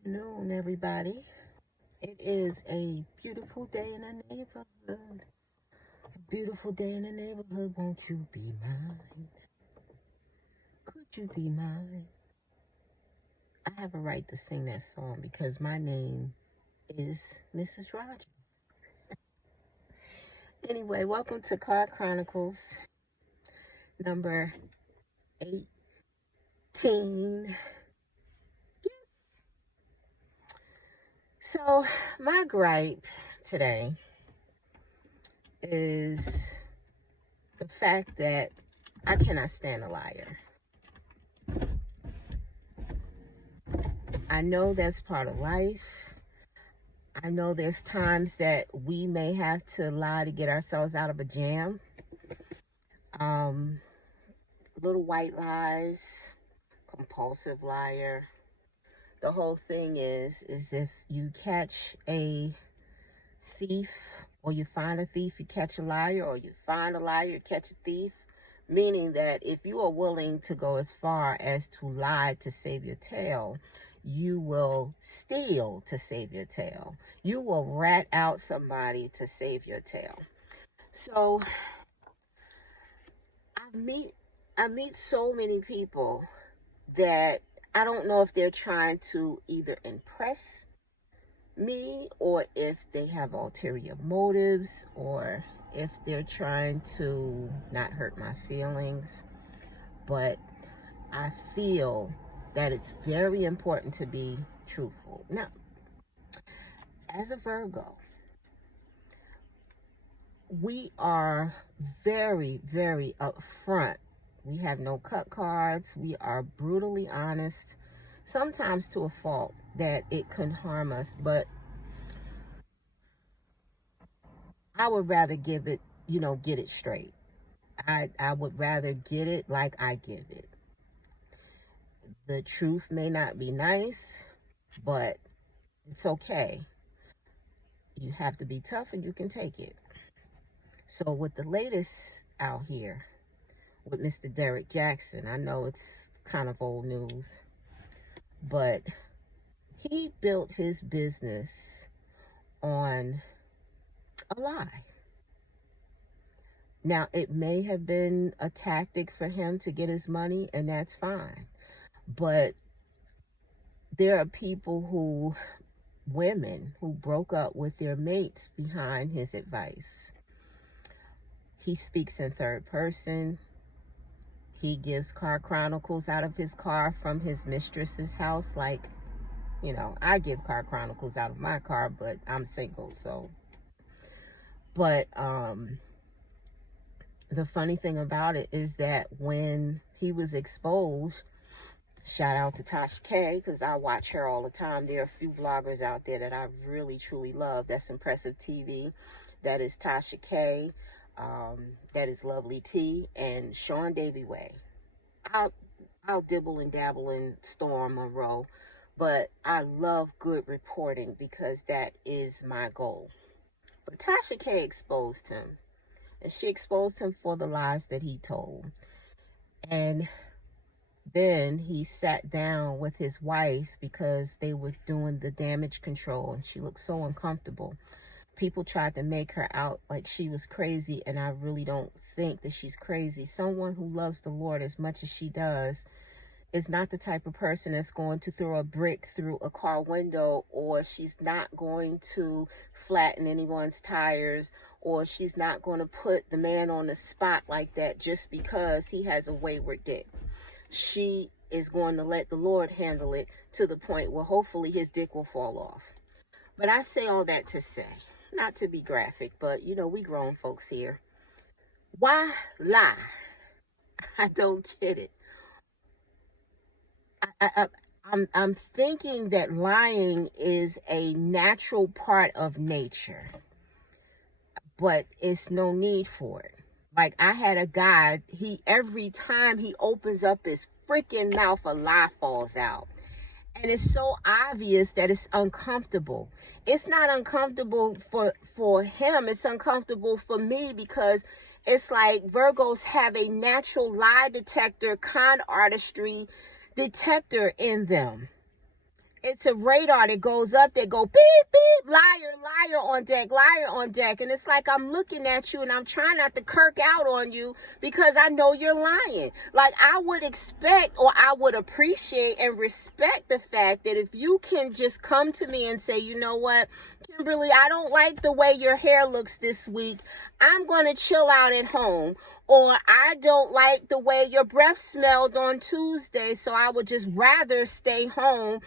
Afternoon, everybody. It is a beautiful day in the neighborhood. A beautiful day in the neighborhood. Won't you be mine? Could you be mine? I have a right to sing that song because my name is Mrs. Rogers. Anyway, welcome to Car Chronicles number 18. Yes. So, my gripe today is the fact that I cannot stand a liar. I know that's part of life. I know there's times that we may have to lie to get ourselves out of a jam. Um, Little white lies, compulsive liar. The whole thing is if you catch a thief or you find a thief, you catch a liar, or you find a liar, you catch a thief. Meaning that if you are willing to go as far as to lie to save your tail, you will steal to save your tail. You will rat out somebody to save your tail. So I meet I meet so many people that I don't know if they're trying to either impress me or if they have ulterior motives or if they're trying to not hurt my feelings. But I feel that it's very important to be truthful. Now, as a Virgo, we are very, very upfront. We have no cut cards. We are brutally honest, sometimes to a fault that it can harm us. But I would rather get it straight. I would rather get it like I give it. The truth may not be nice, but it's okay. You have to be tough and you can take it. So with the latest out here with Mr. Derek Jackson, I know it's kind of old news, but he built his business on a lie. Now, it may have been a tactic for him to get his money, and that's fine. But there are women who broke up with their mates behind his advice. He speaks in third person. He gives car chronicles out of his car from his mistress's house. Like, I give car chronicles out of my car, but I'm single, so. But the funny thing about it is that when he was exposed, shout out to Tasha K, because I watch her all the time. There are a few vloggers out there that I really, truly love. That's Impressive TV. That is Tasha K. That is Lovely T. And Sean Davy Way. I'll dibble and dabble in Storm Monroe, but I love good reporting because that is my goal. But Tasha K exposed him, and she exposed him for the lies that he told. And then he sat down with his wife because they were doing the damage control, and she looked so uncomfortable. People tried to make her out like she was crazy, and I really don't think that she's crazy. Someone who loves the Lord as much as she does is not the type of person that's going to throw a brick through a car window, or she's not going to flatten anyone's tires, or she's not going to put the man on the spot like that just because he has a wayward dick. She is going to let the Lord handle it to the point where hopefully his dick will fall off. But I say all that to say, not to be graphic, but we grown folks here. Why lie? I don't get it. I'm thinking that lying is a natural part of nature, but it's no need for it. Like, I had a guy, every time he opens up his freaking mouth, a lie falls out. And it's so obvious that it's uncomfortable. It's not uncomfortable for him. It's uncomfortable for me because it's like Virgos have a natural lie detector, con artistry detector in them. It's a radar that goes up, that go beep, beep, liar, liar on deck, liar on deck. And it's like I'm looking at you and I'm trying not to kirk out on you because I know you're lying. Like, I would expect, or I would appreciate and respect the fact that if you can just come to me and say, you know what, Kimberly, I don't like the way your hair looks this week. I'm going to chill out at home. Or I don't like the way your breath smelled on Tuesday, so I would just rather stay home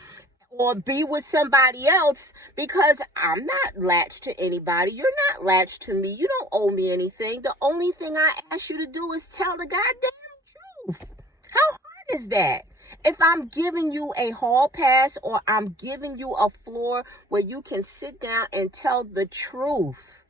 or be with somebody else because I'm not latched to anybody. You're not latched to me. You don't owe me anything. The only thing I ask you to do is tell the goddamn truth. How hard is that? If I'm giving you a hall pass or I'm giving you a floor where you can sit down and tell the truth,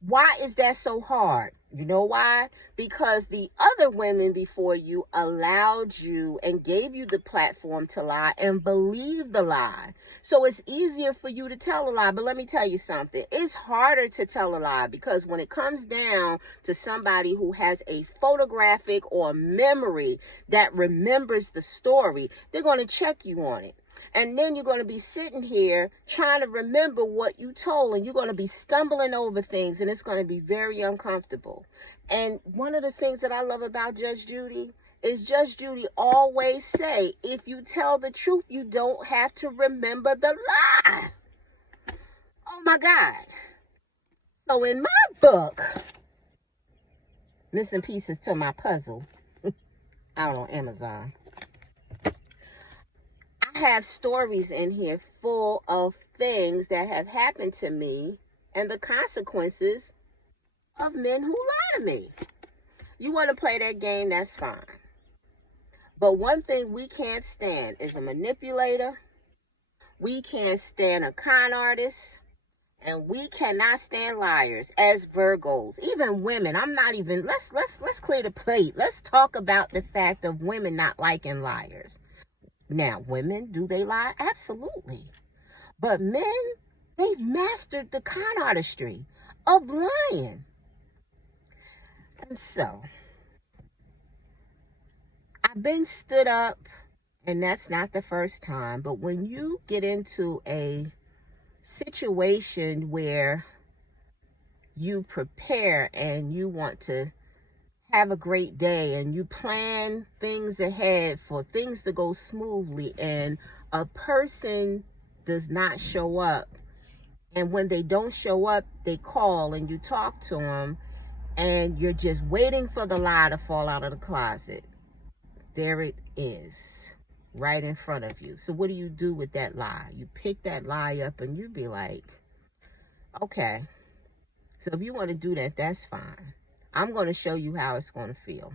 why is that so hard? You know why? Because the other women before you allowed you and gave you the platform to lie and believe the lie. So it's easier for you to tell a lie. But let me tell you something. It's harder to tell a lie because when it comes down to somebody who has a photographic or memory that remembers the story, they're going to check you on it. And then you're going to be sitting here trying to remember what you told, and you're going to be stumbling over things, and it's going to be very uncomfortable. And one of the things that I love about Judge Judy is Judge Judy always say, if you tell the truth, you don't have to remember the lie. Oh my God. So in my book, Missing Pieces to My Puzzle, out on Amazon, I have stories in here full of things that have happened to me and the consequences of men who lie to me. You want to play that game, that's fine. But one thing we can't stand is a manipulator. We can't stand a con artist. And we cannot stand liars as Virgos. Even women. I'm not even, let's clear the plate. Let's talk about the fact of women not liking liars. Now, women, do they lie? Absolutely. But men, they've mastered the con artistry of lying. And so, I've been stood up, and that's not the first time, but when you get into a situation where you prepare and you want to have a great day and you plan things ahead for things to go smoothly, and a person does not show up, and when they don't show up, they call and you talk to them, and you're just waiting for the lie to fall out of the closet. There it is, right in front of you. So what do you do with that lie? You pick that lie up and you be like, okay, so if you want to do that, that's fine. I'm going to show you how it's going to feel.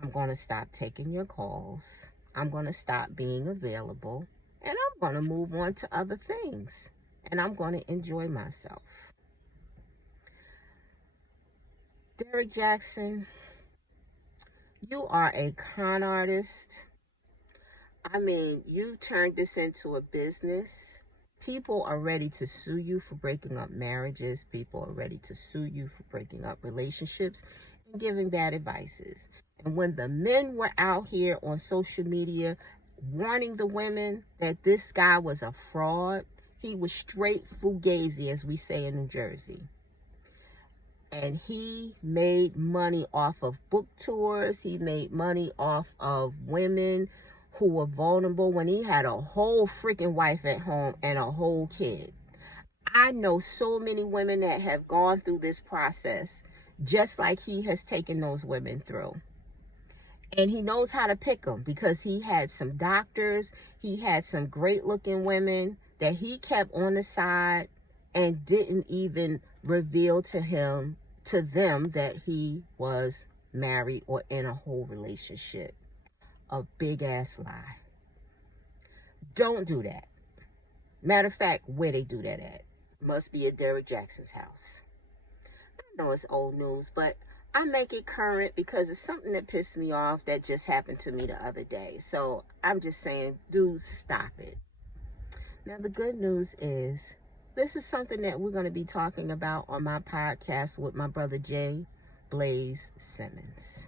I'm going to stop taking your calls. I'm going to stop being available. And I'm going to move on to other things. And I'm going to enjoy myself. Derek Jackson, you are a con artist. I mean, you turned this into a business. People are ready to sue you for breaking up marriages. People are ready to sue you for breaking up relationships and giving bad advices. And when the men were out here on social media warning the women that this guy was a fraud, he was straight fugazi, as we say in New Jersey. And he made money off of book tours. He made money off of women who were vulnerable when he had a whole freaking wife at home and a whole kid. I know so many women that have gone through this process just like he has taken those women through. And he knows how to pick them because he had some doctors, he had some great looking women that he kept on the side and didn't even reveal to them that he was married or in a whole relationship. A big ass lie. Don't do that. Matter of fact, where they do that at must be at Derek Jackson's house. I know it's old news, but I make it current because it's something that pissed me off that just happened to me the other day. So I'm just saying, dudes, stop it. Now, the good news is this is something that we're going to be talking about on my podcast with my brother Jay Blaze Simmons.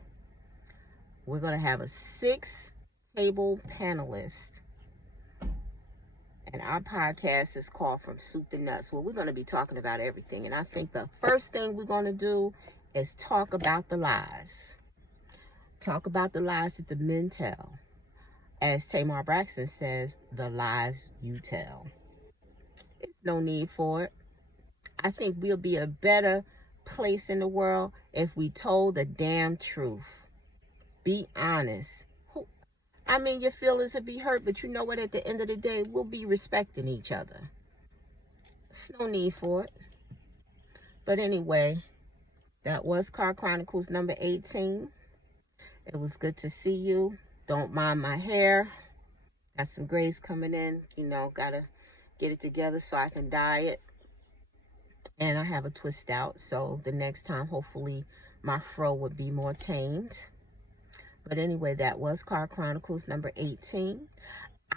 We're going to have a 6-table panelist And our podcast is called From Soup to Nuts, where we're going to be talking about everything. And I think the first thing we're going to do is talk about the lies. Talk about the lies that the men tell. As Tamar Braxton says, the lies you tell. There's no need for it. I think we'll be a better place in the world if we told the damn truth. Be honest. I mean, your feelings will be hurt, but you know what? At the end of the day, we'll be respecting each other. There's no need for it. But anyway, that was Car Chronicles number 18. It was good to see you. Don't mind my hair. Got some grays coming in. You know, gotta get it together so I can dye it. And I have a twist out, so the next time, hopefully, my fro would be more tamed. But anyway, that was Car Chronicles number 18.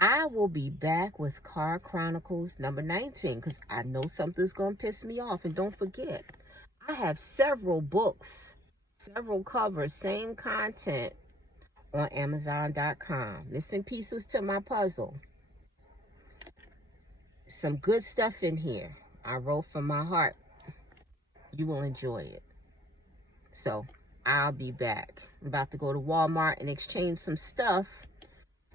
I will be back with Car Chronicles number 19 because I know something's going to piss me off. And don't forget, I have several books, several covers, same content on Amazon.com. Missing pieces to my puzzle. Some good stuff in here. I wrote from my heart. You will enjoy it. So, I'll be back. I'm about to go to Walmart and exchange some stuff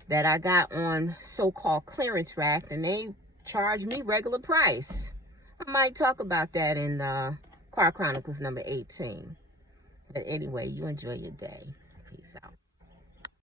that I got on so-called clearance rack, and they charge me regular price. I might talk about that in Car Chronicles number 18. But anyway, you enjoy your day. Peace out.